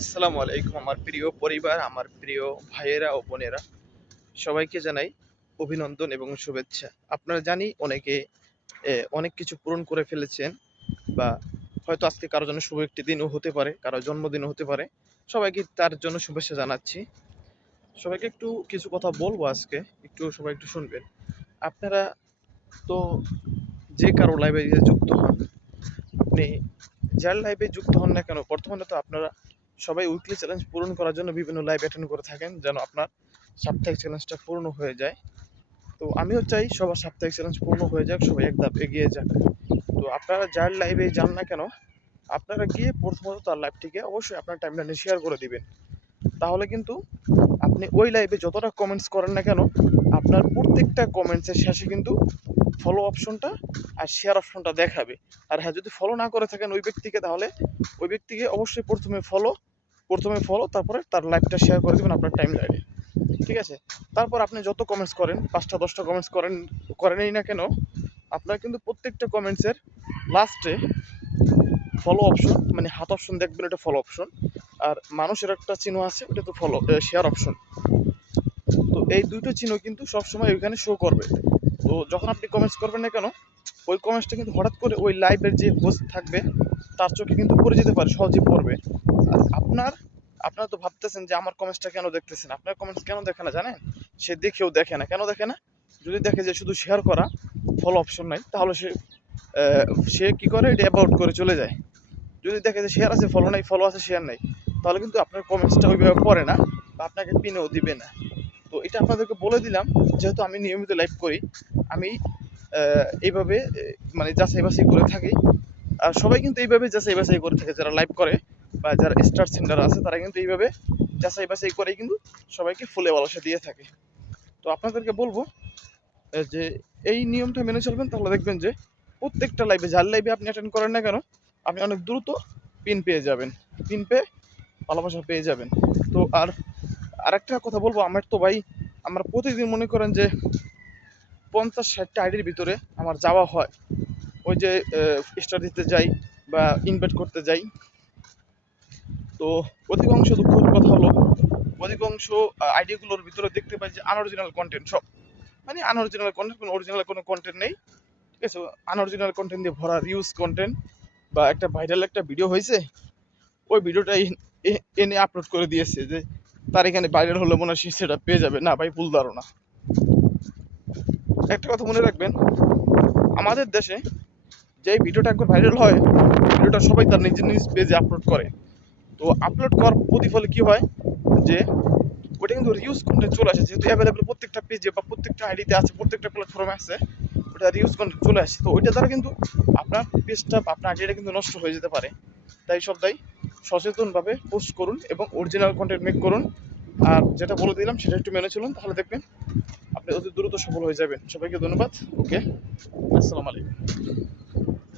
আসসালামু আলাইকুম আমার প্রিয় পরিবার, আমার প্রিয় ভাইয়েরা ও বোনেরা। সবাইকে জানাই অভিনন্দন এবং শুভেচ্ছা। আপনারা জানি অনেকে অনেক কিছু পূরণ করে ফেলেছেন বা হয়তো আজকে কারও জন্য শুভ একটি দিনও হতে পারে, কারও জন্মদিনও হতে পারে। সবাইকে তার জন্য শুভেচ্ছা জানাচ্ছি। সবাইকে একটু কিছু কথা বলব আজকে, একটু সবাই একটু শুনবেন। আপনারা তো যে কারও লাইব্রেরিতে যুক্ত হন, আপনি যার লাইভে যুক্ত হন না কেন, বর্তমানে তো আপনারা সবাই উইকলি চ্যালেঞ্জ পূরণ করার জন্য বিভিন্ন লাইভ অ্যাটেন্ড করে থাকেন যেন আপনার সাপ্তাহিক চ্যালেঞ্জটা পূর্ণ হয়ে যায়। তো আমিও চাই সবার সাপ্তাহিক চ্যালেঞ্জ পূর্ণ হয়ে যাক, সবাই এক ধাপ এগিয়ে যাক। তো আপনারা যার লাইভে যান না কেন, আপনারা গিয়ে প্রথমত তার লাইভটিকে অবশ্যই আপনার টাইমলাইনে শেয়ার করে দিবেন। তাহলে কিন্তু আপনি ওই লাইভে যতটা কমেন্টস করেন না কেন, আপনার প্রত্যেকটা কমেন্টসের শেষে কিন্তু ফলো অপশনটা আর শেয়ার অপশনটা দেখাবে। আর হ্যাঁ যদি ফলো না করে থাকেন ওই ব্যক্তিকে, তাহলে ওই ব্যক্তিকে অবশ্যই প্রথমে ফলো প্রথমে ফলো তারপরে তার লাইভটা শেয়ার করে দেবেন, আপনার টাইম লাইনে ঠিক আছে? তারপর আপনি যত কমেন্টস করেন, পাঁচটা, দশটা কমেন্টস করেন, করেনই না কেন, আপনার কিন্তু প্রত্যেকটা কমেন্টসের লাস্টে ফলো অপশন মানে হাত অপশন দেখবেন, এটা ফলো অপশন আর মানুষের একটা চিহ্ন আছে, ওটা তো ফলো শেয়ার অপশন তো এই দুটো চিহ্ন কিন্তু সবসময় ওইখানে শো করবে। তো যখন আপনি কমেন্টস করবেন না কেন, ওই কমেন্টসটা কিন্তু হঠাৎ করে ওই লাইভের যে হোস্ট থাকবে, তার চোখে কিন্তু পড়ে যেতে পারে সহজে পড়বে। আর আপনার আপনারা তো ভাবতেছেন যে আমার কমেন্টসটা কেন দেখতেছেন? আপনার কমেন্টস কেন দেখে না জানেন? সে দেখেও দেখে না। কেন দেখে না? যদি দেখে যে শুধু শেয়ার করা ফলো অপশন নাই, তাহলে সে সে কি করে? এটা অ্যাবাউট করে চলে যায়। যদি দেখে যে শেয়ার আছে ফলো নাই ফলো আছে শেয়ার নাই, তাহলে কিন্তু আপনার কমেন্টসটা ওইভাবে পড়ে না বা আপনাকে পিনেও দিবে না। তো এটা আপনাদেরকে বলে দিলাম, যেহেতু আমি নিয়মিত লাইভ করি, আমি এইভাবে মানে যাচাই বাছাই করে থাকি। আর সবাই কিন্তু এইভাবে যাচাই বাছাই করে থাকে, যারা লাইভ করে। বা যারা স্টার সেন্টার আছে, তারা কিন্তু এইভাবে যাচাই বাছাই করেই কিন্তু সবাইকে ফুলে ভালোবাসা দিয়ে থাকে। তো আপনাদেরকে বলব যে এই নিয়মটা মেনে চলবেন, তাহলে দেখবেন যে প্রত্যেকটা লাইভে যার লাইভে আপনি অ্যাটেন্ড করেন না কেন, আপনি অনেক দ্রুত পিন পেয়ে যাবেন। পিন পেয়ে ভালোবাসা পেয়ে যাবেন। তো আর আরেকটা কথা বলব, আমার তো ভাই, আমার প্রতিদিন মনে করেন যে পঞ্চাশ ষাটটা আইডির ভিতরে আমার যাওয়া হয়। ওই যে স্টার দিতে যাই বা ইনভাইট করতে যাই। তো অধিকাংশ দুঃখের কথা হলো, অধিকাংশ আইডিগুলোর ভিতরে দেখতে পাই যে আনঅরিজিনাল কন্টেন্ট সব। মানে আনঅরিজিনাল কন্টেন্ট কোনো অরিজিনাল কোনো কন্টেন্ট নেই, ঠিক আছে? আনঅরিজিনাল কন্টেন্ট দিয়ে ভরা রিউজ কন্টেন্ট বা একটা ভাইরাল একটা ভিডিও হয়েছে, ওই ভিডিওটাই এনে আপলোড করে দিয়েছে যে তার এখানে ভাইরাল হলে মনে হয় সেটা পেয়ে যাবে। না ভাই, ভুল ধারণা। একটা কথা মনে রাখবেন, আমাদের দেশে যে ভিডিওটা একবার ভাইরাল হয় ভিডিওটা সবাই তার নিজের নিজ পেজে আপলোড করে। তো আপলোড করার প্রতিফলে কি হয়? যে ওটা কিন্তু রিউজ কন্টেন্ট চলে আসে। যেহেতু অ্যাভেলেবেল প্রত্যেকটা পেজে বা প্রত্যেকটা আইডিতে আছে, প্রত্যেকটা প্ল্যাটফর্মে আছে, ওটা রিউজ কন্টেন্ট চলে আসে। তো ওইটা দ্বারা কিন্তু আপনার পেজটা আপনার আইডিটা কিন্তু নষ্ট হয়ে যেতে পারে। তাই সবটাই সচেতনভাবে পোস্ট করুন এবং অরিজিনাল কন্টেন্ট মেক করুন। আর যেটা বলে দিলাম, সেটা একটু মেনে চলুন। তাহলে দেখবেন আপনি অতি দ্রুত সফল হয়ে যাবেন। সবাইকে ধন্যবাদ। ওকে আসসালামু আলাইকুম।